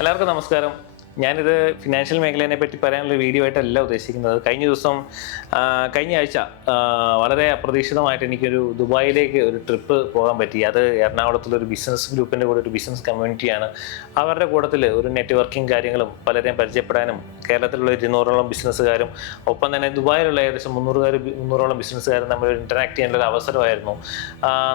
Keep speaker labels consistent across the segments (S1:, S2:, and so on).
S1: എല്ലാവർക്കും നമസ്കാരം. ഞാനിത് ഫിനാൻഷ്യൽ മേഖലയെ പറ്റി പറയാനുള്ള വീഡിയോ ആയിട്ടല്ല ഉദ്ദേശിക്കുന്നത്. കഴിഞ്ഞ ദിവസം കഴിഞ്ഞ ആഴ്ച വളരെ അപ്രതീക്ഷിതമായിട്ട് എനിക്കൊരു ദുബായിലേക്ക് ഒരു ട്രിപ്പ് പോകാൻ പറ്റി. അത് എറണാകുളത്തുള്ള ഒരു ബിസിനസ് ഗ്രൂപ്പിന്റെ കൂടെ ഒരു ബിസിനസ് കമ്മ്യൂണിറ്റിയാണ് അവരുടെ കൂട്ടത്തിൽ ഒരു നെറ്റ്വർക്കിംഗ് കാര്യങ്ങളും പലരെയും പരിചയപ്പെടാനും കേരളത്തിലുള്ള ഇരുന്നൂറോളം ബിസിനസ്സുകാരും ഒപ്പം തന്നെ ദുബായിലുള്ള ഏകദേശം മുന്നൂറുകാർ മുന്നൂറോളം ബിസിനസ്സുകാരും നമ്മൾ ഇന്ററാക്ട് ചെയ്യേണ്ട ഒരു അവസരമായിരുന്നു.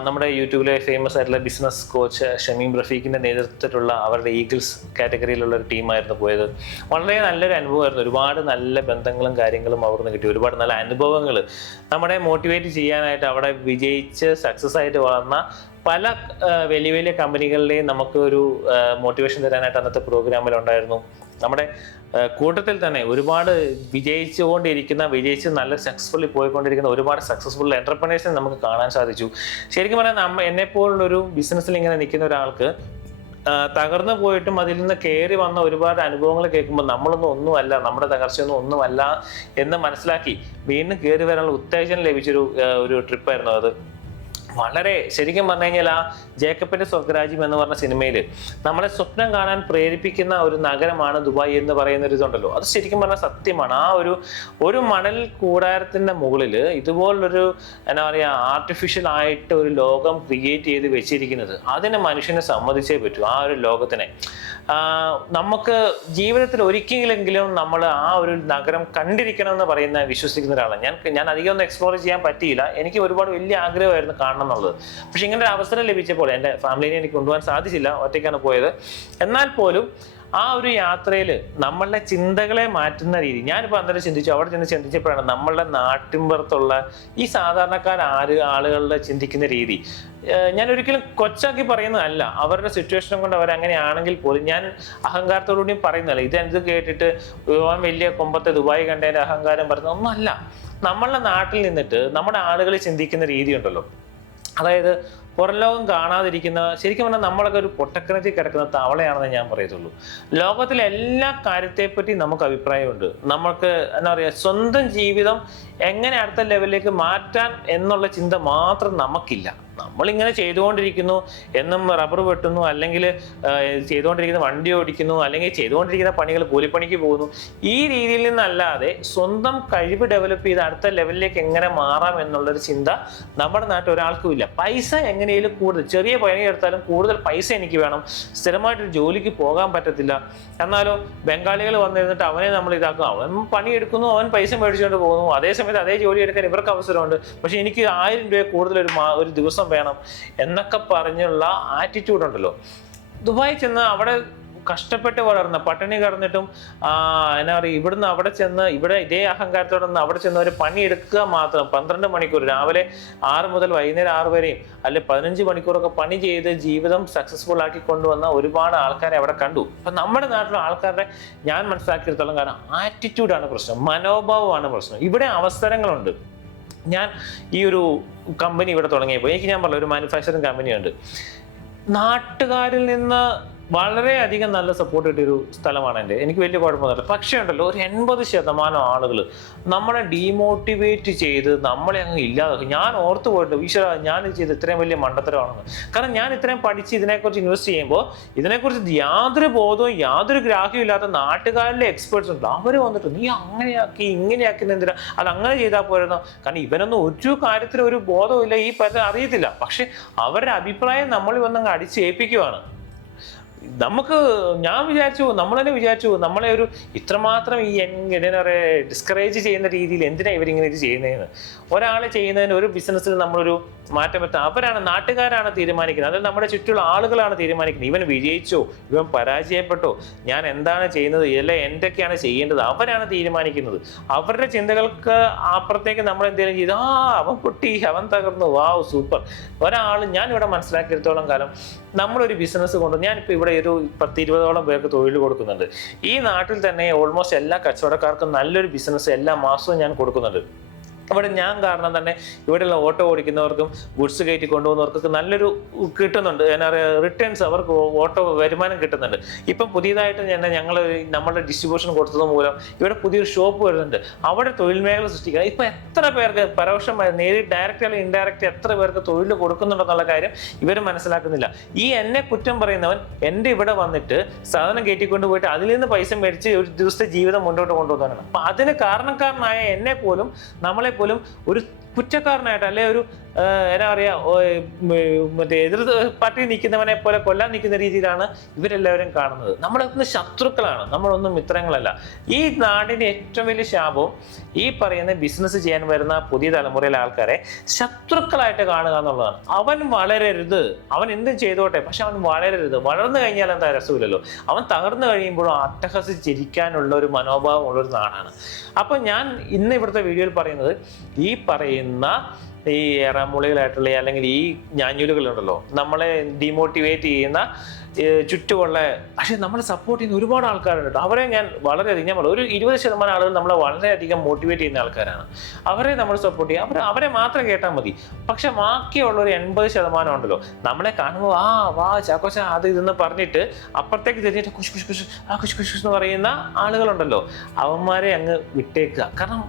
S1: നമ്മുടെ യൂട്യൂബിലെ ഫേമസ് ആയിട്ടുള്ള ബിസിനസ് കോച്ച് ഷമീം റഫീഖിന്റെ നേതൃത്വത്തിലുള്ള അവരുടെ ഈഗിൾസ് കാറ്റഗറിയിലുള്ള ഒരു ടീമായിരുന്നു പോയത്. വളരെ നല്ലൊരു അനുഭവമായിരുന്നു. ഒരുപാട് നല്ല ബന്ധങ്ങളും കാര്യങ്ങളും അവിടുന്ന് കിട്ടി. ഒരുപാട് നല്ല അനുഭവങ്ങൾ നമ്മളെ മോട്ടിവേറ്റ് ചെയ്യാനായിട്ട് അവിടെ വിജയിച്ച് സക്സസ് ആയിട്ട് വളർന്ന പല വലിയ വലിയ കമ്പനികളിലെയും നമുക്ക് ഒരു മോട്ടിവേഷൻ തരാനായിട്ട് അന്നത്തെ പ്രോഗ്രാമിൽ ഉണ്ടായിരുന്നു. നമ്മുടെ കൂട്ടത്തിൽ തന്നെ ഒരുപാട് വിജയിച്ചുകൊണ്ടിരിക്കുന്ന വിജയിച്ച് നല്ല സക്സസ്ഫുള്ളി പോയിക്കൊണ്ടിരിക്കുന്ന ഒരുപാട് സക്സസ്ഫുൾ എന്റർപ്രണേഴ്സിനെ നമുക്ക് കാണാൻ സാധിച്ചു. ശരിക്കും പറഞ്ഞാൽ നമ്മ എന്നെപ്പോലുള്ളൊരു ബിസിനസ്സിൽ ഇങ്ങനെ നിൽക്കുന്ന ഒരാൾക്ക് തകർന്നു പോയിട്ടും അതിൽ നിന്ന് കയറി വന്ന ഒരുപാട് അനുഭവങ്ങൾ കേൾക്കുമ്പോൾ നമ്മളൊന്നും ഒന്നുമല്ല നമ്മുടെ തകർച്ചയൊന്നും ഒന്നുമല്ല എന്ന് മനസ്സിലാക്കി വീണ്ടും കയറി വരാനുള്ള ഉത്തേജനം ലഭിച്ചൊരു ഒരു ട്രിപ്പായിരുന്നു അത്. വളരെ ശരിക്കും പറഞ്ഞു കഴിഞ്ഞാൽ ആ ജേക്കബിന്റെ സ്വർഗരാജ്യം എന്ന് പറഞ്ഞ സിനിമയിൽ നമ്മളെ സ്വപ്നം കാണാൻ പ്രേരിപ്പിക്കുന്ന ഒരു നഗരമാണ് ദുബായ് എന്ന് പറയുന്ന ഒരു ഇതുണ്ടല്ലോ. അത് ശരിക്കും പറഞ്ഞാൽ സത്യമാണ്. ആ ഒരു ഒരു മണൽ കൂടാരത്തിന്റെ മുകളിൽ ഇതുപോലൊരു എന്താ പറയുക ആർട്ടിഫിഷ്യൽ ആയിട്ട് ഒരു ലോകം ക്രിയേറ്റ് ചെയ്ത് വെച്ചിരിക്കുന്നത് അതിനെ മനുഷ്യനെ സമ്മതിച്ചേ പറ്റൂ ആ ഒരു ലോകത്തിനെ. നമുക്ക് ജീവിതത്തിൽ ഒരിക്കലെങ്കിലും നമ്മൾ ആ ഒരു നഗരം കണ്ടിരിക്കണം എന്ന് പറയുന്ന വിശ്വസിക്കുന്ന ഒരാളാണ്. ഞാൻ ഞാൻ അധികം ഒന്നും എക്സ്പ്ലോർ ചെയ്യാൻ പറ്റിയില്ല. എനിക്ക് ഒരുപാട് വലിയ ആഗ്രഹമായിരുന്നു കാണണം എന്നുള്ളത്. പക്ഷെ ഇങ്ങനെ ഒരു അവസരം ലഭിച്ചപ്പോൾ എന്റെ ഫാമിലിനെ എനിക്ക് കൊണ്ടുപോകാൻ സാധിച്ചില്ല ഒറ്റയ്ക്കാണ് പോയത്. എന്നാൽ പോലും ആ ഒരു യാത്രയിൽ നമ്മളുടെ ചിന്തകളെ മാറ്റുന്ന രീതി ഞാനിപ്പോൾ അന്നേരം ചിന്തിച്ചു അവിടെ ചെന്ന് ചിന്തിച്ചപ്പോഴാണ് നമ്മളുടെ നാട്ടിൻപുറത്തുള്ള ഈ സാധാരണക്കാർ ആര് ആളുകളുടെ ചിന്തിക്കുന്ന രീതി. ഞാൻ ഒരിക്കലും കൊച്ചാക്കി പറയുന്നതല്ല അവരുടെ സിറ്റുവേഷൻ കൊണ്ട് അവർ അങ്ങനെയാണെങ്കിൽ പോലും ഞാൻ അഹങ്കാരത്തോടുകൂടിയും പറയുന്നതല്ല. ഇത് എന്ത് കേട്ടിട്ട് ഓൻ വലിയ കൊമ്പത്തെ ദുബായ് കണ്ടതിന്റെ അഹങ്കാരം പറയുന്ന ഒന്നുമല്ല. നമ്മളുടെ നാട്ടിൽ നിന്നിട്ട് നമ്മുടെ ആളുകൾ ചിന്തിക്കുന്ന രീതി ഉണ്ടല്ലോ. അതായത് പുറം ലോകം കാണാതിരിക്കുന്ന ശരിക്കും പറഞ്ഞാൽ നമ്മളൊക്കെ ഒരു പൊട്ടക്കിണറ്റിൽ കിടക്കുന്ന തവളയാണെന്ന് ഞാൻ പറയത്തുള്ളൂ. ലോകത്തിലെ എല്ലാ കാര്യത്തെപ്പറ്റി നമുക്ക് അഭിപ്രായമുണ്ട്. നമുക്ക് എന്താ പറയുക സ്വന്തം ജീവിതം എങ്ങനെ അടുത്ത ലെവലിലേക്ക് മാറ്റാൻ എന്നുള്ള ചിന്ത മാത്രം നമുക്കില്ല. നമ്മളിങ്ങനെ ചെയ്തുകൊണ്ടിരിക്കുന്നു എന്നും റബ്ബർ വെട്ടുന്നു അല്ലെങ്കിൽ ചെയ്തുകൊണ്ടിരിക്കുന്ന വണ്ടി ഓടിക്കുന്നു അല്ലെങ്കിൽ ചെയ്തുകൊണ്ടിരിക്കുന്ന പണികൾ കൂലിപ്പണിക്ക് പോകുന്നു. ഈ രീതിയിൽ നിന്നല്ലാതെ സ്വന്തം കഴിവ് ഡെവലപ്പ് ചെയ്ത് അടുത്ത ലെവലിലേക്ക് എങ്ങനെ മാറാം എന്നുള്ളൊരു ചിന്ത നമ്മുടെ നാട്ടിൽ ഒരാൾക്കും ഇല്ല. പൈസ എങ്ങനെയും കൂടുതൽ ചെറിയ പണി എടുത്താലും കൂടുതൽ പൈസ എനിക്ക് വേണം. സ്ഥിരമായിട്ടൊരു ജോലിക്ക് പോകാൻ പറ്റത്തില്ല. എന്നാലോ ബംഗാളികൾ വന്നിരുന്നിട്ട് അവനെ നമ്മൾ ഇതാക്കും. അവൻ പണിയെടുക്കുന്നു അവൻ പൈസ മേടിച്ചുകൊണ്ട് പോകുന്നു. അതേസമയത്ത് അതേ ജോലി എടുക്കാൻ ഇവർക്ക് അവസരമുണ്ട്. പക്ഷെ എനിക്ക് ആയിരം രൂപ കൂടുതൽ ഒരു ഒരു ദിവസം വേണം എന്നൊക്കെ പറഞ്ഞുള്ള ആറ്റിറ്റ്യൂഡ് ഉണ്ടല്ലോ. ദുബായി ചെന്ന് അവിടെ കഷ്ടപ്പെട്ട് വളർന്ന പട്ടിണി കടന്നിട്ടും എന്നാ പറയുക ഇവിടുന്ന് അവിടെ ചെന്ന് ഇവിടെ ഇതേ അഹങ്കാരത്തോടെ നിന്ന് അവിടെ ചെന്ന് ഒരു പണിയെടുക്കുക മാത്രം. പന്ത്രണ്ട് മണിക്കൂർ രാവിലെ ആറ് മുതൽ വൈകുന്നേരം ആറ് വരെയും അല്ലെ പതിനഞ്ച് മണിക്കൂറൊക്കെ പണി ചെയ്ത് ജീവിതം സക്സസ്ഫുൾ ആക്കി കൊണ്ടുവന്ന ഒരുപാട് ആൾക്കാരെ അവിടെ കണ്ടു. അപ്പൊ നമ്മുടെ നാട്ടിലെ ആൾക്കാരുടെ ഞാൻ മനസ്സിലാക്കിയെടുത്തോളം കാരണം ആറ്റിറ്റ്യൂഡാണ് പ്രശ്നം മനോഭാവമാണ് പ്രശ്നം. ഇവിടെ അവസരങ്ങളുണ്ട്. ഞാൻ ഈ ഒരു കമ്പനി ഇവിടെ തുടങ്ങിയപ്പോൾ എനിക്ക് ഞാൻ പറഞ്ഞ ഒരു മാനുഫാക്ചറിങ് കമ്പനിയുണ്ട് നാട്ടുകാരിൽ നിന്ന് വളരെയധികം നല്ല സപ്പോർട്ട് കിട്ടിയൊരു സ്ഥലമാണ് എന്റെ. എനിക്ക് വലിയ കുഴപ്പമൊന്നുമില്ല. പക്ഷേ ഉണ്ടല്ലോ ഒരു എൺപത് ശതമാനം ആളുകൾ നമ്മളെ ഡീമോട്ടിവേറ്റ് ചെയ്ത് നമ്മളെ അങ്ങ് ഇല്ലാതാക്കും. ഞാൻ ഓർത്ത് പോയിട്ട് ഈശ്വര ഞാൻ ഇത് ചെയ്ത് ഇത്രയും വലിയ മണ്ടത്തരമാണെന്ന്. കാരണം ഞാൻ ഇത്രയും പഠിച്ച് ഇതിനെക്കുറിച്ച് ഇൻവെസ്റ്റ് ചെയ്യുമ്പോൾ ഇതിനെക്കുറിച്ച് യാതൊരു ബോധവും യാതൊരു ഗ്രാഹ്യവും ഇല്ലാത്ത നാട്ടുകാരിലെ എക്സ്പേർട്സ് ഉണ്ട്. അവർ വന്നിട്ട് നീ അങ്ങനെയാക്കി ഇങ്ങനെയാക്കി എന്തിനാ? അത് അങ്ങനെ ചെയ്താൽ പോരുന്നോ? കാരണം ഇവനൊന്നും ഒരു കാര്യത്തിലും ഒരു ബോധവും ഈ പറ്റ അറിയത്തില്ല. പക്ഷെ അവരുടെ അഭിപ്രായം നമ്മൾ വന്നങ്ങ് അടിച്ചേൽപ്പിക്കുവാണ്. നമുക്ക് ഞാൻ വിചാരിച്ചു നമ്മൾ തന്നെ വിചാരിച്ചു നമ്മളെ ഒരു ഇത്രമാത്രം ഈ എന്താ പറയുക ഡിസ്കറേജ് ചെയ്യുന്ന രീതിയിൽ എന്തിനാണ് ഇവരിങ്ങനെ ഇത് ചെയ്യുന്നതെന്ന് ഒരാൾ ചെയ്യുന്നതിന് ഒരു ബിസിനസ്സിൽ നമ്മളൊരു മാറ്റം വരുത്താം അവരാണ് നാട്ടുകാരാണ് തീരുമാനിക്കുന്നത്. അതായത് നമ്മുടെ ചുറ്റുള്ള ആളുകളാണ് തീരുമാനിക്കുന്നത്. ഇവൻ വിജയിച്ചോ ഇവൻ പരാജയപ്പെട്ടോ ഞാൻ എന്താണ് ചെയ്യുന്നത് ഇതെല്ലാം എന്തൊക്കെയാണ് ചെയ്യേണ്ടത് അവരാണ് തീരുമാനിക്കുന്നത്. അവരുടെ ചിന്തകൾക്ക് അപ്പുറത്തേക്ക് നമ്മൾ എന്തെങ്കിലും ചെയ്ത് ആ അവൻ കുട്ടി അവൻ തകർന്നു വാവ് സൂപ്പർ. ഒരാൾ ഞാൻ ഇവിടെ മനസ്സിലാക്കിയെടുത്തോളം കാലം നമ്മളൊരു ബിസിനസ് കൊണ്ട് ഞാനിപ്പോൾ ഇവിടെ ഒരു പത്ത് ഇരുപതോളം പേർക്ക് തൊഴിൽ കൊടുക്കുന്നുണ്ട്. ഈ നാട്ടിൽ തന്നെ ഓൾമോസ്റ്റ് എല്ലാ കച്ചവടക്കാർക്കും നല്ലൊരു ബിസിനസ് എല്ലാ മാസവും ഞാൻ കൊടുക്കുന്നുണ്ട്. അവിടെ ഞാൻ കാരണം തന്നെ ഇവിടെയുള്ള ഓട്ടോ ഓടിക്കുന്നവർക്കും ഗുഡ്സ് കയറ്റി കൊണ്ടുപോകുന്നവർക്കൊക്കെ നല്ലൊരു കിട്ടുന്നുണ്ട്. എന്നാ പറയുക റിട്ടേൺസ് അവർക്ക് ഓട്ടോ വരുമാനം കിട്ടുന്നുണ്ട്. ഇപ്പം പുതിയതായിട്ട് തന്നെ ഞങ്ങൾ നമ്മളുടെ ഡിസ്ട്രിബ്യൂഷൻ കൊടുത്തത് മൂലം ഇവിടെ പുതിയൊരു ഷോപ്പ് വരുന്നുണ്ട്. അവിടെ തൊഴിൽ മേഖല സൃഷ്ടിക്കുക ഇപ്പം എത്ര പേർക്ക് പരോക്ഷമായി നേരിട്ട് ഡയറക്റ്റ് അല്ലെങ്കിൽ ഇൻഡയറക്റ്റ് എത്ര പേർക്ക് തൊഴിൽ കൊടുക്കുന്നുണ്ടെന്നുള്ള കാര്യം ഇവർ മനസ്സിലാക്കുന്നില്ല. ഈ എന്നെ കുറ്റം പറയുന്നവൻ എന്റെ ഇവിടെ വന്നിട്ട് സാധനം കയറ്റിക്കൊണ്ട് പോയിട്ട് അതിൽ നിന്ന് പൈസ മേടിച്ച് ഒരു ദിവസത്തെ ജീവിതം മുന്നോട്ട് കൊണ്ടുപോകാനാണ് അപ്പം അതിന് കാരണക്കാരനായ എന്നെ പോലും നമ്മളെ പോലും ഒരു കുറ്റക്കാരനായിട്ട് അല്ലെ ഒരു എന്നാ പറയാ മറ്റേ എതിർ പാർട്ടി നിൽക്കുന്നവനെ പോലെ കൊല്ലാൻ നിൽക്കുന്ന രീതിയിലാണ് ഇവരെല്ലാവരും കാണുന്നത്. നമ്മളൊന്ന് ശത്രുക്കളാണ് നമ്മളൊന്നും മിത്രങ്ങളല്ല. ഈ നാടിന്റെ ഏറ്റവും വലിയ ശാപവും ഈ പറയുന്ന ബിസിനസ് ചെയ്യാൻ വരുന്ന പുതിയ തലമുറയിലെ ആൾക്കാരെ ശത്രുക്കളായിട്ട് കാണുക എന്നുള്ളതാണ്. അവൻ വളരരുത്. അവൻ എന്തും ചെയ്തോട്ടെ പക്ഷെ അവൻ വളരരുത്. വളർന്നു കഴിഞ്ഞാൽ എന്താ രസമില്ലല്ലോ. അവൻ തകർന്നു കഴിയുമ്പോഴും അട്ടഹസിച്ചിരിക്കാനുള്ള ഒരു മനോഭാവം ഉള്ള ഒരു നാടാണ്. അപ്പൊ ഞാൻ ഇന്ന് ഇവിടുത്തെ വീഡിയോയിൽ പറയുന്നത് ഈ പറയുന്ന ഈ ഏറാമൂളികളായിട്ടുള്ള അല്ലെങ്കിൽ ഈ ഞാഞ്ഞൂലുകളുണ്ടല്ലോ നമ്മളെ ഡിമോട്ടിവേറ്റ് ചെയ്യുന്ന ചുറ്റുമുള്ള പക്ഷെ നമ്മളെ സപ്പോർട്ട് ചെയ്യുന്ന ഒരുപാട് ആൾക്കാരുണ്ട്. അവരെ ഞാൻ വളരെയധികം ഞാൻ ഒരു ഇരുപത് ശതമാനം ആളുകൾ നമ്മളെ വളരെയധികം മോട്ടിവേറ്റ് ചെയ്യുന്ന ആൾക്കാരാണ്. അവരെ നമ്മൾ സപ്പോർട്ട് ചെയ്യുക അവർ അവരെ മാത്രം കേട്ടാൽ മതി. പക്ഷെ ബാക്കിയുള്ള ഒരു എൺപത് ശതമാനം ഉണ്ടല്ലോ നമ്മളെ കാണുമ്പോൾ ആ വാ ചാക്കോച്ച അത് ഇതെന്ന് പറഞ്ഞിട്ട് അപ്പുറത്തേക്ക് തിരിഞ്ഞിട്ട് കുശ് കുശ് കുശ് ആ കുശ് കുശ് എന്ന് പറയുന്ന ആളുകളുണ്ടല്ലോ അവന്മാരെ അങ്ങ് വിട്ടേക്കുക. കാരണം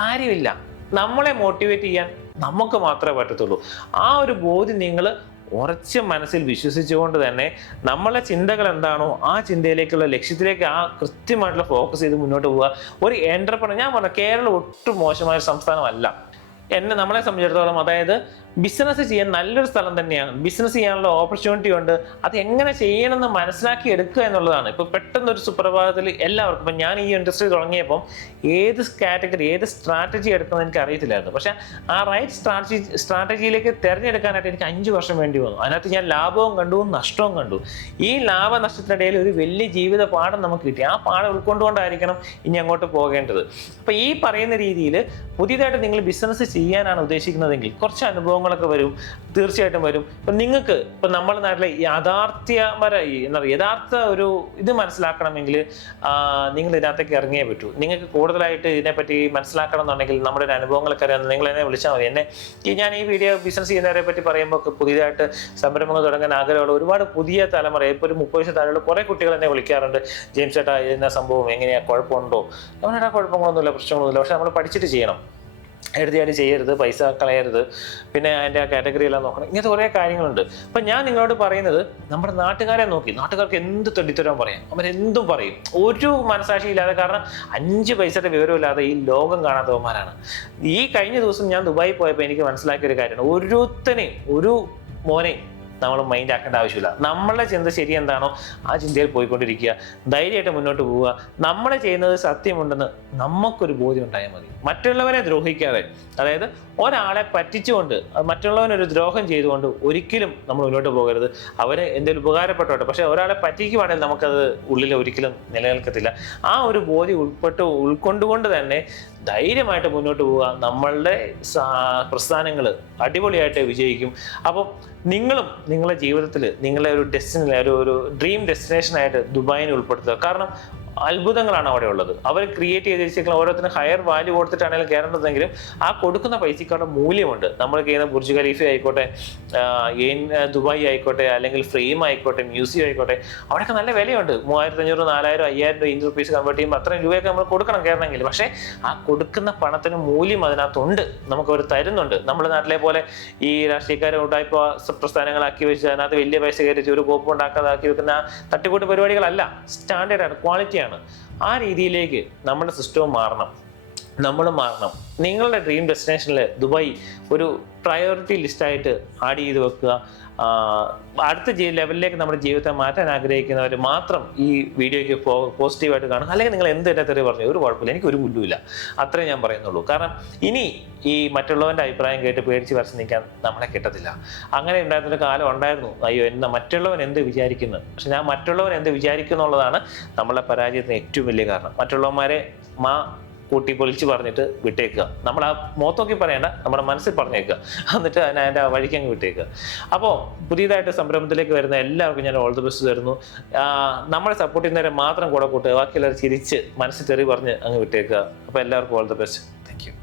S1: കാര്യമില്ല. നമ്മളെ മോട്ടിവേറ്റ് ചെയ്യാൻ നമുക്ക് മാത്രമേ പറ്റത്തുള്ളൂ. ആ ഒരു ബോധ്യം നിങ്ങൾ ഉറച്ച മനസ്സിൽ വിശ്വസിച്ചുകൊണ്ട് തന്നെ നമ്മളെ ചിന്തകൾ എന്താണോ ആ ചിന്തയിലേക്കുള്ള ലക്ഷ്യത്തിലേക്ക് ആ കൃത്യമായിട്ടുള്ള ഫോക്കസ് ചെയ്ത് മുന്നോട്ട് പോവുക. ഒരു എന്റർപ്രണർ ഞാൻ പറഞ്ഞ കേരളം ഒട്ടും മോശമായ സംസ്ഥാനമല്ല. എന്നെ നമ്മളെ സംബന്ധിച്ചിടത്തോളം അതായത് ബിസിനസ് ചെയ്യാൻ നല്ലൊരു സ്ഥലം തന്നെയാണ്. ബിസിനസ് ചെയ്യാനുള്ള ഓപ്പർച്യൂണിറ്റി ഉണ്ട്. അത് എങ്ങനെ ചെയ്യണമെന്ന് മനസ്സിലാക്കി എടുക്കുക എന്നുള്ളതാണ്. ഇപ്പൊ പെട്ടെന്ന് ഒരു സുപ്രഭാതത്തിൽ എല്ലാവർക്കും ഇപ്പം ഞാൻ ഈ ഇൻഡസ്ട്രി തുടങ്ങിയപ്പോൾ ഏത് കാറ്റഗറി ഏത് സ്ട്രാറ്റജി എടുക്കുന്നത് എനിക്ക് അറിയത്തില്ലായിരുന്നു. പക്ഷെ ആ റൈറ്റ് സ്ട്രാറ്റജി സ്ട്രാറ്റജിയിലേക്ക് തിരഞ്ഞെടുക്കാനായിട്ട് എനിക്ക് അഞ്ച് വർഷം വേണ്ടി വന്നു. അതിനകത്ത് ഞാൻ ലാഭവും കണ്ടു നഷ്ടവും കണ്ടു. ഈ ലാഭ നഷ്ടത്തിനിടയിൽ ഒരു വലിയ ജീവിത പാഠം നമുക്ക് കിട്ടി. ആ പാഠം ഉൾക്കൊണ്ടുകൊണ്ടായിരിക്കണം ഇനി അങ്ങോട്ട് പോകേണ്ടത്. അപ്പൊ ഈ പറയുന്ന രീതിയിൽ പുതിയതായിട്ട് നിങ്ങൾ ബിസിനസ് ചെയ്യാനാണ് ഉദ്ദേശിക്കുന്നതെങ്കിൽ കുറച്ച് അനുഭവങ്ങളൊക്കെ വരും തീർച്ചയായിട്ടും വരും. ഇപ്പൊ നിങ്ങൾക്ക് ഇപ്പൊ നമ്മുടെ നാട്ടിലെ യാഥാർത്ഥ്യപര എന്താ പറയുക യഥാർത്ഥ ഒരു ഇത് മനസ്സിലാക്കണമെങ്കിൽ നിങ്ങൾ ഇതിനകത്തേക്ക് ഇറങ്ങിയേ പറ്റൂ. നിങ്ങൾക്ക് കൂടുതലായിട്ട് ഇതിനെപ്പറ്റി മനസ്സിലാക്കണം എന്നുണ്ടെങ്കിൽ നമ്മുടെ ഒരു അനുഭവങ്ങളൊക്കെ അറിയാം നിങ്ങൾ എന്നെ വിളിച്ചാൽ മതി. എന്നെ ഞാൻ ഈ വീഡിയോ ബിസിനസ് ചെയ്യുന്നവരെ പറ്റി പറയുമ്പോൾ പുതിയതായിട്ട് സംരംഭങ്ങൾ തുടങ്ങാൻ ആഗ്രഹമുള്ള ഒരുപാട് പുതിയ തലമുറ ഇപ്പോൾ ഒരു മുപ്പത് വയസ്സ് താഴെയുള്ള കുറേ കുട്ടികൾ എന്നെ വിളിക്കാറുണ്ട്. ജെയിംസ് ചേട്ടാ ഇതിന സംഭവം? എങ്ങനെയാണ് കുഴപ്പമുണ്ടോ? നമ്മുടെ കുഴപ്പങ്ങളൊന്നുമില്ല പ്രശ്നങ്ങളൊന്നുമില്ല. പക്ഷെ നമ്മൾ പഠിച്ചിട്ട് ചെയ്യണം. എടുത്തിയായിട്ട് ചെയ്യരുത് പൈസ കളയരുത്. പിന്നെ അതിന്റെ ആ കാറ്റഗറി എല്ലാം നോക്കണം. ഇങ്ങനത്തെ കുറേ കാര്യങ്ങളുണ്ട്. അപ്പം ഞാൻ നിങ്ങളോട് പറയുന്നത് നമ്മുടെ നാട്ടുകാരെ നോക്കി. നാട്ടുകാർക്ക് എന്ത് തെണ്ടിത്തരം പറയാം? അവരെന്തും പറയും. ഒരു മനസാക്ഷി ഇല്ലാതെ കാരണം അഞ്ച് പൈസയുടെ വിവരമില്ലാതെ ഈ ലോകം കാണാത്തവന്മാരാണ്. ഈ കഴിഞ്ഞ ദിവസം ഞാൻ ദുബായി പോയപ്പോൾ എനിക്ക് മനസ്സിലാക്കിയ ഒരു കാര്യമാണ് ഒരുത്തനെയും ഒരു മോനെയും നമ്മൾ മൈൻഡ് ആക്കേണ്ട ആവശ്യമില്ല. നമ്മളുടെ ചിന്ത ശരി എന്താണോ ആ ചിന്തയിൽ പോയിക്കൊണ്ടിരിക്കുക. ധൈര്യമായിട്ട് മുന്നോട്ട് പോവുക. നമ്മൾ ചെയ്യുന്നത് സത്യമുണ്ടെന്ന് നമുക്കൊരു ബോധ്യം ഉണ്ടായാൽ മതി. മറ്റുള്ളവരെ ദ്രോഹിക്കാതെ. അതായത് ഒരാളെ പറ്റിച്ചുകൊണ്ട് മറ്റുള്ളവനൊരു ദ്രോഹം ചെയ്തുകൊണ്ട് ഒരിക്കലും നമ്മൾ മുന്നോട്ട് പോകരുത്. അവന് എന്തെങ്കിലും ഉപകാരപ്പെട്ടോട്ടെ. പക്ഷെ ഒരാളെ പറ്റിക്കുവാണെങ്കിൽ നമുക്കത് ഉള്ളിൽ ഒരിക്കലും നിലനിൽക്കത്തില്ല. ആ ഒരു ബോധ്യം ഉൾപ്പെട്ട് ഉൾക്കൊണ്ടുകൊണ്ട് തന്നെ ധൈര്യമായിട്ട് മുന്നോട്ട് പോവുക. നമ്മളുടെ പ്രസ്ഥാനങ്ങൾ അടിപൊളിയായിട്ട് വിജയിക്കും. അപ്പം നിങ്ങളും നിങ്ങളുടെ ജീവിതത്തിൽ നിങ്ങളെ ഒരു ഡെസ്റ്റിനി ഒരു ഒരു ഡ്രീം ഡെസ്റ്റിനേഷനായിട്ട് ദുബായിനെ ഉൾപ്പെടുത്തുക. കാരണം അത്ഭുതങ്ങളാണ് അവിടെ ഉള്ളത്. അവർ ക്രിയേറ്റ് ചെയ്ത് വെച്ചിരിക്കുന്ന ഓരോരുത്തരും ഹയർ വാല്യൂ കൊടുത്തിട്ടാണെങ്കിലും കയറേണ്ടതെങ്കിലും ആ കൊടുക്കുന്ന പൈസക്കാരുടെ മൂല്യമുണ്ട്. നമ്മൾ ചെയ്യുന്ന ബുർജ് ഖലീഫ ആയിക്കോട്ടെ ദുബായ് ആയിക്കോട്ടെ അല്ലെങ്കിൽ ഫ്രെയിം ആയിക്കോട്ടെ മ്യൂസിയം ആയിക്കോട്ടെ അവിടെയൊക്കെ നല്ല വിലയുണ്ട്. മൂവായിരത്തി അഞ്ഞൂറ് നാലായിരം അയ്യായിരം രൂപ ഇന്ത്യൻ റുപ്പീസ് കൺവേർട്ട് ചെയ്യുമ്പോൾ അത്രയും രൂപയൊക്കെ നമ്മൾ കൊടുക്കണം കയറണമെങ്കിൽ പക്ഷേ ആ കൊടുക്കുന്ന പണത്തിന് മൂല്യം അതിനകത്തുണ്ട്. നമുക്ക് അവർ തരുന്നുണ്ട്. നമ്മുടെ നാട്ടിലെ പോലെ ഈ രാഷ്ട്രീയക്കാരെ ഉണ്ടായിപ്പോ പ്രസ്ഥാനങ്ങളാക്കി വെച്ച് അതിനകത്ത് വലിയ പൈസ കയറ്റി ഒരു കോപ്പ് ഉണ്ടാക്കാതാക്കി വെക്കുന്ന തട്ടിക്കൂട്ട് പരിപാടികളല്ല. സ്റ്റാൻഡേർഡ് ആണ്. ക്വാളിറ്റിയാണ് ആ രീതിയിലേക്ക് നമ്മുടെ സിസ്റ്റവും മാറണം. നമ്മൾ മാറണം. നിങ്ങളുടെ ഡ്രീം ഡെസ്റ്റിനേഷനിൽ ദുബായ് ഒരു പ്രയോറിറ്റി ലിസ്റ്റായിട്ട് ആഡ് ചെയ്ത് വെക്കുക. അടുത്ത ലെവലിലേക്ക് നമ്മുടെ ജീവിതത്തെ മാറ്റാൻ ആഗ്രഹിക്കുന്നവർ മാത്രം ഈ വീഡിയോയ്ക്ക് പോസിറ്റീവായിട്ട് കാണുക. അല്ലെങ്കിൽ നിങ്ങൾ എന്ത് എന്നെ തെറി പറഞ്ഞു ഒരു കുഴപ്പമില്ല. എനിക്ക് ഒരു പുല്ലുമില്ല അത്രേ ഞാൻ പറയുന്നുള്ളൂ. കാരണം ഇനി ഈ മറ്റുള്ളവന്റെ അഭിപ്രായം കേട്ട് പേടിച്ച് വരച്ച് നിൽക്കാൻ നമ്മളെ കിട്ടത്തില്ല. അങ്ങനെ ഉണ്ടായിരുന്നൊരു കാലം ഉണ്ടായിരുന്നു. അയ്യോ എന്ന മറ്റുള്ളവൻ എന്ത് വിചാരിക്കുന്നു? പക്ഷെ ഞാൻ മറ്റുള്ളവൻ എന്ത് വിചാരിക്കുന്നുള്ളതാണ് നമ്മളെ പരാജയത്തിന് ഏറ്റവും വലിയ കാരണം. മറ്റുള്ളവന്മാരെ മാ കൂട്ടി പൊളിച്ച് പറഞ്ഞിട്ട് വിട്ടേക്കുക. നമ്മൾ ആ മോത്തോക്കി പറയേണ്ട നമ്മുടെ മനസ്സിൽ പറഞ്ഞേക്കുക. എന്നിട്ട് അതിനെ അതിന്റെ വഴിക്ക് അങ്ങ് വിട്ടേക്കുക. അപ്പോൾ പുതിയതായിട്ട് സംരംഭത്തിലേക്ക് വരുന്ന എല്ലാവർക്കും ഞാൻ ഓൾ ദി ബെസ്റ്റ് തരുന്നു. നമ്മളെ സപ്പോർട്ട് ചെയ്യുന്നവരെ മാത്രം കൂടെ കൂട്ടുക. ബാക്കിയുള്ളവർ ചിരിച്ച് മനസ്സിൽ തെറി പറഞ്ഞ് അങ്ങ് വിട്ടേക്കുക. അപ്പോൾ എല്ലാവർക്കും all the best thank you